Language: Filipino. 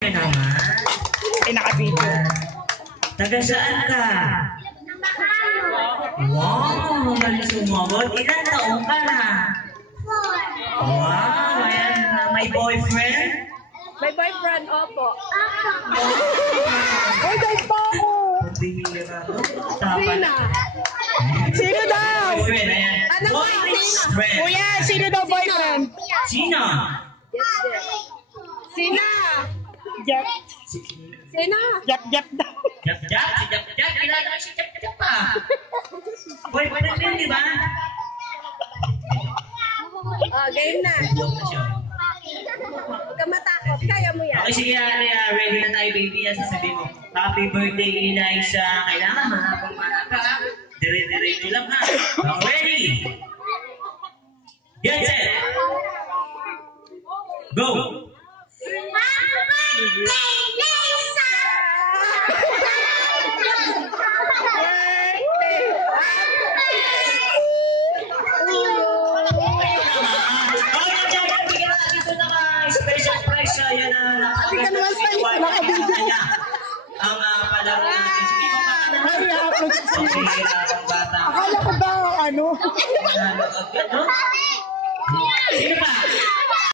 naman. Ay, naka-video. Taga saan ka? Wow, magaling sumagot. Ilan taong ka na? Wow, ayan. May boyfriend? May boyfriend, opo. Uy, dahil pa ako! Bihira. Sina? Sino daw? Boyfriend, ayan. Ano ba? Boyfriend. Kuya, sino daw boyfriend? Sino? Yes, yes. Sina? Jap. Sina? Jap daw. Jap-jap, si Jap-jap. Kilala ko si Jap-jap pa. Boyfriend yun, di ba? Oh, game na. Buwan na siya. Huwag ka matakot. Kaya mo yan. Okay, sige, ready na tayo, baby. Sasabihin mo, happy birthday, Eliza. Kailangan mahabang malaga, ha? Dire-diretso lang, ha? Ready? Get set! Go! Special prize siya, yan na ang palaro natin. Sige, Ay, i-upload sa okay, sa'yo. ang bata. Akala ko ba, ano? Sino pa?